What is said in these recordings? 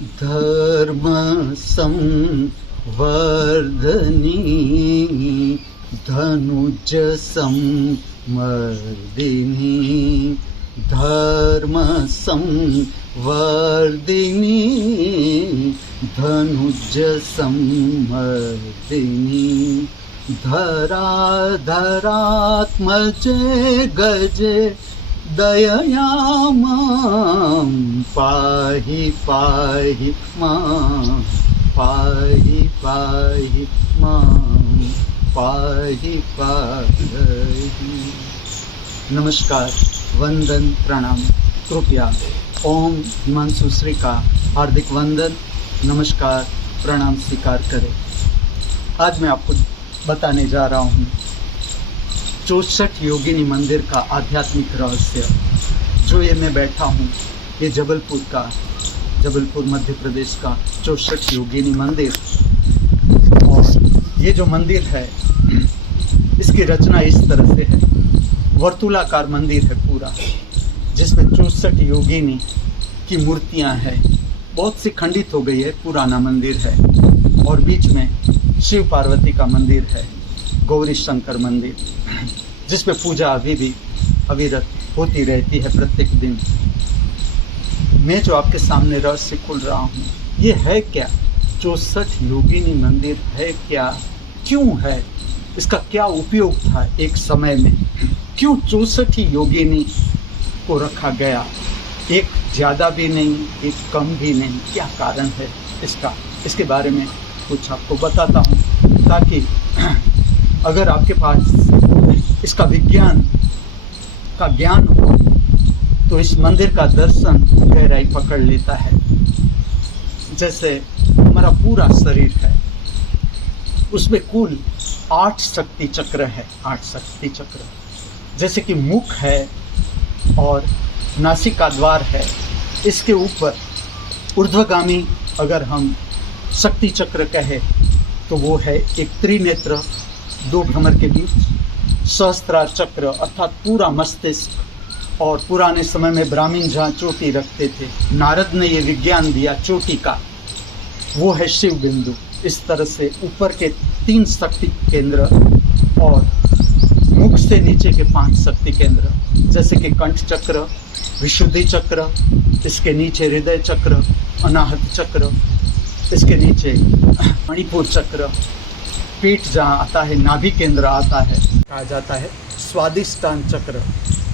धर्म संवर्धनी धनुज संमर्दिनी धर्म संवर्धिनी धनुज संमर्दिनी धराधरात्मजे गजे दयया मां पाहि पाहि मां पाहि पाहि मां पाहि पाहि। नमस्कार, वंदन, प्रणाम, कृपया ओम हिमांशु श्री का हार्दिक वंदन, नमस्कार, प्रणाम स्वीकार करें। आज मैं आपको बताने जा रहा हूँ 64 योगिनी मंदिर का आध्यात्मिक रहस्य। जो ये मैं बैठा हूँ, ये जबलपुर मध्य प्रदेश का 64 योगिनी मंदिर। और ये जो मंदिर है, इसकी रचना इस तरह से है, वर्तुलाकार मंदिर है पूरा, जिसमें 64 योगिनी की मूर्तियाँ हैं। बहुत सी खंडित हो गई है, पुराना मंदिर है। और बीच में शिव पार्वती का मंदिर है, गौरी शंकर मंदिर, जिस पे पूजा अभी भी अविरत होती रहती है प्रत्येक दिन। मैं जो आपके सामने रहस्य खोल रहा हूँ, ये है क्या? 64 योगिनी मंदिर है क्या? क्यों है? इसका क्या उपयोग था एक समय में? क्यों 64 ही योगिनी को रखा गया? एक ज़्यादा भी नहीं, एक कम भी नहीं। क्या कारण है इसका? इसके बारे में कुछ आपको बताता हूँ, ताकि अगर आपके पास इसका विज्ञान का ज्ञान हो तो इस मंदिर का दर्शन गहराई पकड़ लेता है। जैसे हमारा पूरा शरीर है, उसमें कुल 8 शक्ति चक्र है। 8 शक्ति चक्र, जैसे कि मुख है और नासिका द्वार है। इसके ऊपर ऊर्ध्वगामी अगर हम शक्ति चक्र कहे तो वो है एक त्रिनेत्र, 2 भ्रमर के बीच सहस्त्रार चक्र, अर्थात पूरा मस्तिष्क। और पुराने समय में ब्राह्मण जहाँ चोटी रखते थे, नारद ने ये विज्ञान दिया चोटी का, वो है शिव बिंदु। इस तरह से ऊपर के 3 शक्ति केंद्र और मुख से नीचे के 5 शक्ति केंद्र, जैसे कि कंठ चक्र, विशुद्धि चक्र, इसके नीचे हृदय चक्र, अनाहत चक्र, इसके नीचे मणिपुर चक्र, पीठ जहाँ आता है, नाभि केंद्र आता है, कहा जाता है स्वादिष्टान चक्र।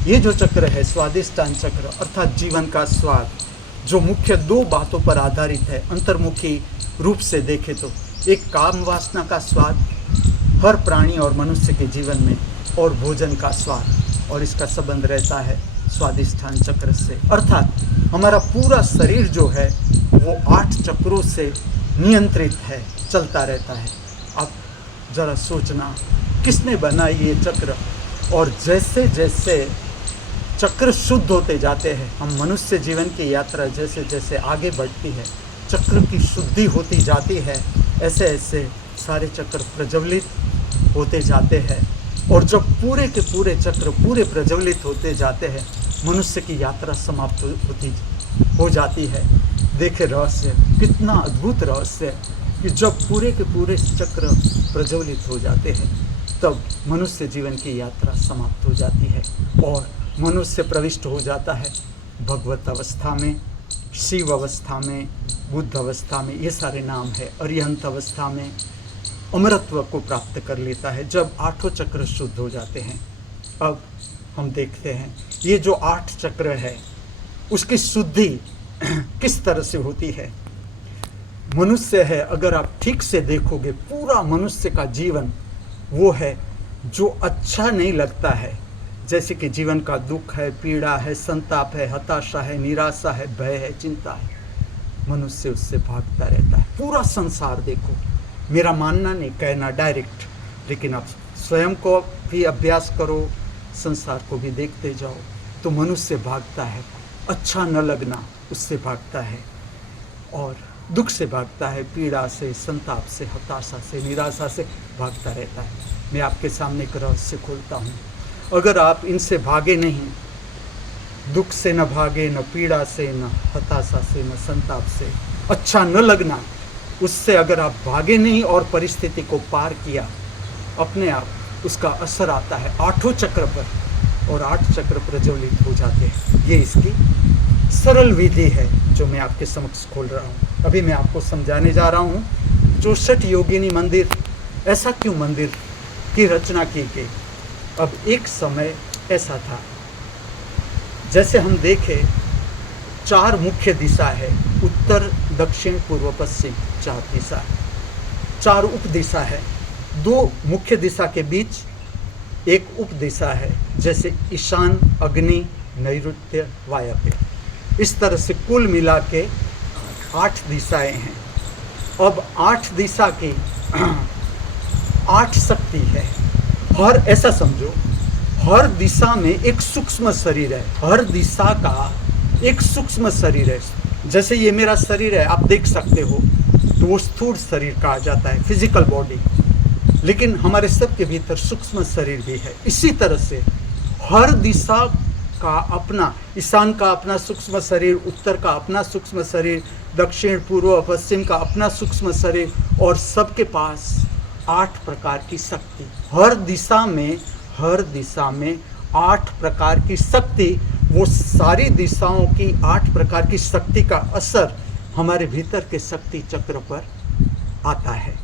ये जो चक्र है स्वादिष्टान चक्र, अर्थात जीवन का स्वाद, जो मुख्य 2 बातों पर आधारित है। अंतर्मुखी रूप से देखें तो एक काम वासना का स्वाद हर प्राणी और मनुष्य के जीवन में, और भोजन का स्वाद, और इसका संबंध रहता है स्वादिष्ठान चक्र से। अर्थात हमारा पूरा शरीर जो है वो 8 चक्रों से नियंत्रित है, चलता रहता है। अब जरा सोचना, किसने बनाई ये चक्र? और जैसे जैसे चक्र शुद्ध होते जाते हैं, हम मनुष्य जीवन की यात्रा जैसे जैसे आगे बढ़ती है, चक्र की शुद्धि होती जाती है, ऐसे ऐसे सारे चक्र प्रज्वलित होते जाते हैं। और जब पूरे के पूरे चक्र पूरे प्रज्वलित होते जाते हैं, मनुष्य की यात्रा समाप्त हो जाती है। देखे रहस्य, कितना अद्भुत रहस्य है कि जब पूरे के पूरे चक्र प्रज्वलित हो जाते हैं, तब मनुष्य जीवन की यात्रा समाप्त हो जाती है और मनुष्य प्रविष्ट हो जाता है भगवत अवस्था में, शिव अवस्था में, बुद्ध अवस्था में, ये सारे नाम है। अरिहंत अवस्था में अमरत्व को प्राप्त कर लेता है, जब 8 चक्र शुद्ध हो जाते हैं। अब हम देखते हैं ये जो 8 चक्र है, उसकी शुद्धि किस तरह से होती है। मनुष्य है, अगर आप ठीक से देखोगे, पूरा मनुष्य का जीवन वो है जो अच्छा नहीं लगता है, जैसे कि जीवन का दुख है, पीड़ा है, संताप है, हताशा है, निराशा है, भय है, चिंता है, मनुष्य उससे भागता रहता है। पूरा संसार देखो, मेरा मानना नहीं, कहना डायरेक्ट, लेकिन आप स्वयं को भी अभ्यास करो, संसार को भी देखते जाओ, तो मनुष्य भागता है। अच्छा न लगना उससे भागता है, और दुख से भागता है, पीड़ा से, संताप से, हताशा से, निराशा से भागता रहता है। मैं आपके सामने एक रहस्य खोलता हूँ, अगर आप इनसे भागे नहीं, दुख से न भागे, न पीड़ा से, न हताशा से, न संताप से, अच्छा न लगना, उससे अगर आप भागे नहीं और परिस्थिति को पार किया, अपने आप उसका असर आता है 8 चक्र पर, और 8 चक्र प्रज्वलित हो जाते हैं। ये इसकी सरल विधि है जो मैं आपके समक्ष खोल रहा हूँ। अभी मैं आपको समझाने जा रहा हूँ 64 योगिनी मंदिर, ऐसा क्यों मंदिर की रचना की गई। अब एक समय ऐसा था, जैसे हम देखें 4 मुख्य दिशा है, उत्तर दक्षिण पूर्व पश्चिम 4 दिशा है, 4 उप दिशा है। 2 मुख्य दिशा के बीच एक उप दिशा है, जैसे ईशान, अग्नि, नैऋत्य, वायव्य। इस तरह से कुल मिला के 8 दिशाएं हैं। अब 8 दिशा की 8 शक्ति है। हर, ऐसा समझो, हर दिशा में एक सूक्ष्म शरीर है, हर दिशा का एक सूक्ष्म शरीर है। जैसे ये मेरा शरीर है, आप देख सकते हो, तो वो स्थूल शरीर कहा जाता है, फिजिकल बॉडी। लेकिन हमारे सबके भीतर सूक्ष्म शरीर भी है। इसी तरह से हर दिशा का अपना, ईशान का अपना सूक्ष्म शरीर, उत्तर का अपना सूक्ष्म शरीर, दक्षिण पूर्व पश्चिम का अपना सूक्ष्म शरीर, और सबके पास 8 प्रकार की शक्ति। हर दिशा में 8 प्रकार की शक्ति, वो सारी दिशाओं की 8 प्रकार की शक्ति का असर हमारे भीतर के शक्ति चक्र पर आता है।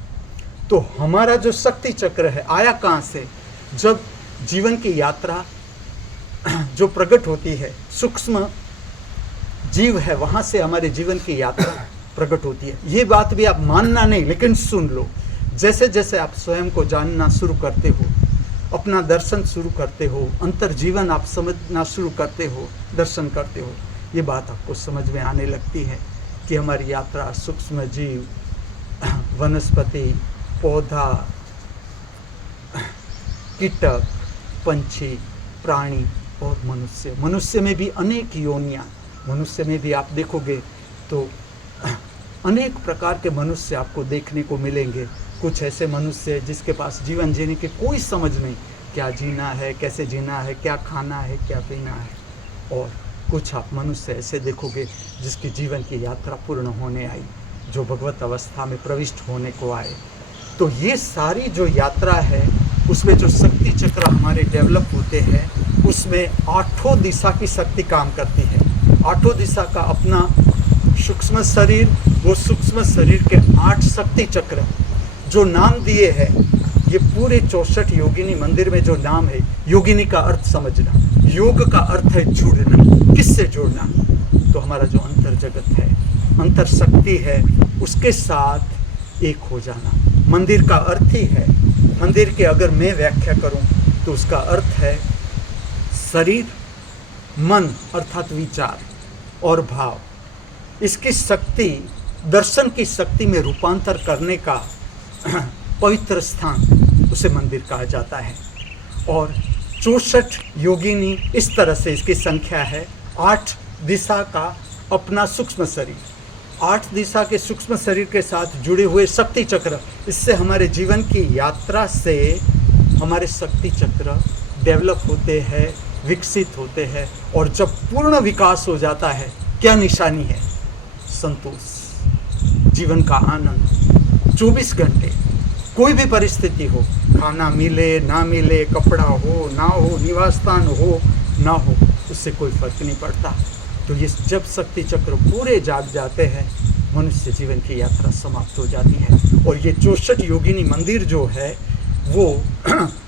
तो हमारा जो शक्ति चक्र है आया कहाँ से? जब जीवन की यात्रा जो प्रकट होती है, सूक्ष्म जीव है, वहाँ से हमारे जीवन की यात्रा प्रकट होती है। ये बात भी आप मानना नहीं, लेकिन सुन लो। जैसे जैसे आप स्वयं को जानना शुरू करते हो, अपना दर्शन शुरू करते हो, अंतर जीवन आप समझना शुरू करते हो, दर्शन करते हो, ये बात आपको समझ में आने लगती है कि हमारी यात्रा सूक्ष्म जीव, वनस्पति, पौधा, कीटक, पंछी, प्राणी और मनुष्य। मनुष्य में भी अनेक योनियाँ, मनुष्य में भी आप देखोगे तो अनेक प्रकार के मनुष्य आपको देखने को मिलेंगे। कुछ ऐसे मनुष्य जिसके पास जीवन जीने की कोई समझ नहीं, क्या जीना है, कैसे जीना है, क्या खाना है, क्या पीना है। और कुछ आप मनुष्य ऐसे देखोगे जिसकी जीवन की यात्रा पूर्ण होने आई, जो भगवत अवस्था में प्रविष्ट होने को आए। तो ये सारी जो यात्रा है, उसमें जो शक्ति चक्र हमारे डेवलप होते हैं, उसमें 8 दिशा की शक्ति काम करती है। 8 दिशा का अपना सूक्ष्म शरीर, वो सूक्ष्म शरीर के 8 शक्ति चक्र जो नाम दिए हैं, ये पूरे 64 योगिनी मंदिर में जो नाम है, योगिनी का अर्थ समझना, योग का अर्थ है जुड़ना। किससे जुड़ना? तो हमारा जो अंतर जगत है, अंतर शक्ति है, उसके साथ एक हो जाना। मंदिर का अर्थ ही है, मंदिर के अगर मैं व्याख्या करूं तो उसका अर्थ है शरीर, मन अर्थात विचार और भाव, इसकी शक्ति, दर्शन की शक्ति में रूपांतर करने का पवित्र स्थान, उसे मंदिर कहा जाता है। और 64 योगिनी, इस तरह से इसकी संख्या है। 8 दिशा का अपना सूक्ष्म शरीर, 8 दिशा के सूक्ष्म शरीर के साथ जुड़े हुए शक्ति चक्र, इससे हमारे जीवन की यात्रा से हमारे शक्ति चक्र डेवलप होते हैं, विकसित होते हैं। और जब पूर्ण विकास हो जाता है, क्या निशानी है? संतोष, जीवन का आनंद। 24 घंटे कोई भी परिस्थिति हो, खाना मिले ना मिले, कपड़ा हो ना हो, निवास स्थान हो ना हो, उससे कोई फर्क नहीं पड़ता। तो ये जब शक्ति चक्र पूरे जाग जाते हैं, मनुष्य जीवन की यात्रा समाप्त हो जाती है। और ये 64 योगिनी मंदिर जो है, वो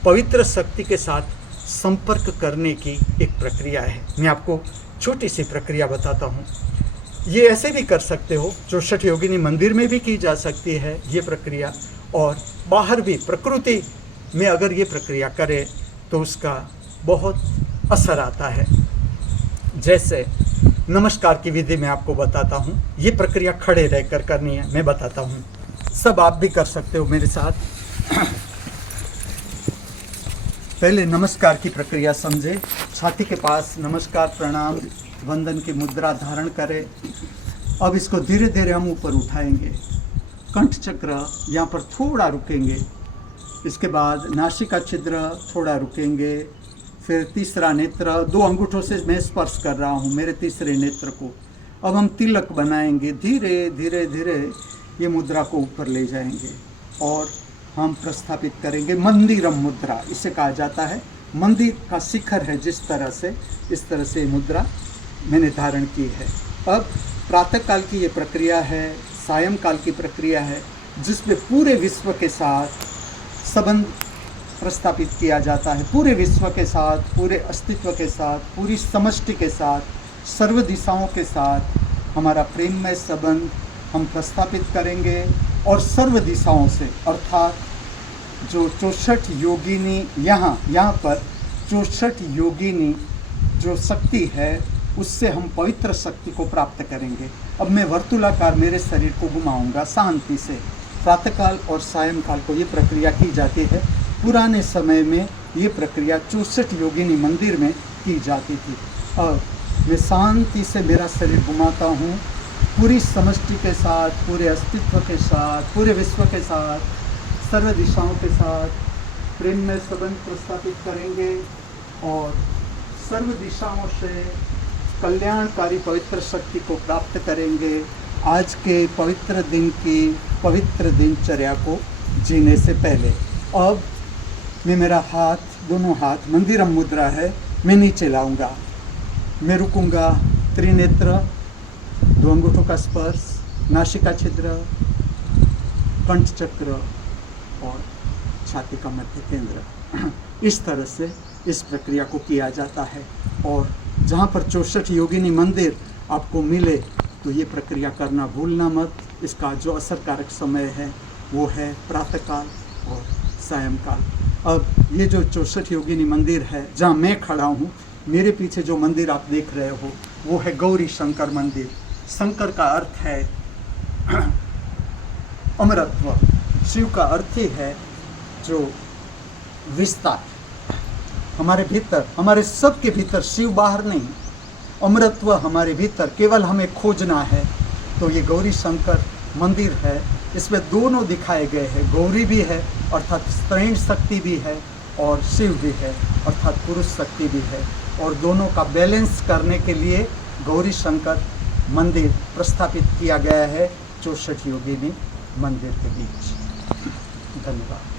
पवित्र शक्ति के साथ संपर्क करने की एक प्रक्रिया है। मैं आपको छोटी सी प्रक्रिया बताता हूँ। ये ऐसे भी कर सकते हो, 64 योगिनी मंदिर में भी की जा सकती है ये प्रक्रिया, और बाहर भी प्रकृति में अगर ये प्रक्रिया करें तो उसका बहुत असर आता है। जैसे नमस्कार की विधि मैं आपको बताता हूँ, ये प्रक्रिया खड़े रहकर करनी है, मैं बताता हूँ, सब आप भी कर सकते हो मेरे साथ। पहले नमस्कार की प्रक्रिया समझे। छाती के पास नमस्कार, प्रणाम, वंदन की मुद्रा धारण करें। अब इसको धीरे धीरे हम ऊपर उठाएंगे। कंठ चक्र यहाँ पर थोड़ा रुकेंगे, इसके बाद नासिका छिद्र थोड़ा रुकेंगे, फिर तीसरा नेत्र, 2 अंगूठों से मैं स्पर्श कर रहा हूँ मेरे तीसरे नेत्र को। अब हम तिलक बनाएंगे, धीरे धीरे धीरे ये मुद्रा को ऊपर ले जाएंगे और हम प्रस्थापित करेंगे। मंदिरम मुद्रा इसे कहा जाता है, मंदिर का शिखर है जिस तरह से, इस तरह से मुद्रा मैंने धारण की है। अब प्रातःकाल की ये प्रक्रिया है, सायंकाल की प्रक्रिया है, जिसमें पूरे विश्व के साथ संबंध प्रस्थापित किया जाता है, पूरे विश्व के साथ, पूरे अस्तित्व के साथ, पूरी समष्टि के साथ, सर्व दिशाओं के साथ हमारा प्रेममय संबंध हम प्रस्थापित करेंगे। और सर्व दिशाओं से, अर्थात जो 64 योगिनी यहाँ पर 64 योगिनी जो शक्ति है, उससे हम पवित्र शक्ति को प्राप्त करेंगे। अब मैं वर्तुलाकार मेरे शरीर को घुमाऊंगा शांति से। प्रातःकाल और सायंकाल को ये प्रक्रिया की जाती है। पुराने समय में ये प्रक्रिया 64 योगिनी मंदिर में की जाती थी। अब मैं शांति से मेरा शरीर घुमाता हूँ, पूरी समष्टि के साथ, पूरे अस्तित्व के साथ, पूरे विश्व के साथ, सर्व दिशाओं के साथ प्रेम में संबंध प्रस्थापित करेंगे और सर्व दिशाओं से कल्याणकारी पवित्र शक्ति को प्राप्त करेंगे। आज के पवित्र दिन की पवित्र दिनचर्या को जीने से पहले अब मैं मेरा हाथ, दोनों हाथ, मंदिरम मुद्रा है, मैं नीचे लाऊंगा, मैं रुकूंगा, त्रिनेत्र, दो अंगूठों का स्पर्श, नासिका छिद्र, कंठ चक्र और छाती का मध्य केंद्र, इस तरह से इस प्रक्रिया को किया जाता है। और जहाँ पर 64 योगिनी मंदिर आपको मिले तो ये प्रक्रिया करना भूलना मत। इसका जो असरकारक समय है वो है प्रातःकाल और सायंकाल। अब ये जो 64 योगिनी मंदिर है जहाँ मैं खड़ा हूँ, मेरे पीछे जो मंदिर आप देख रहे हो वो है गौरी शंकर मंदिर। शंकर का अर्थ है अमरत्व, शिव का अर्थ ही है जो विस्तार। हमारे भीतर, हमारे सबके भीतर, शिव बाहर नहीं, अमरत्व हमारे भीतर, केवल हमें खोजना है। तो ये गौरी शंकर मंदिर है, इसमें दोनों दिखाए गए हैं, गौरी भी है अर्थात स्त्रीण शक्ति भी है और शिव भी है अर्थात पुरुष शक्ति भी है। और दोनों का बैलेंस करने के लिए गौरी शंकर मंदिर प्रस्थापित किया गया है 64 योगिनी मंदिर के बीच। धन्यवाद।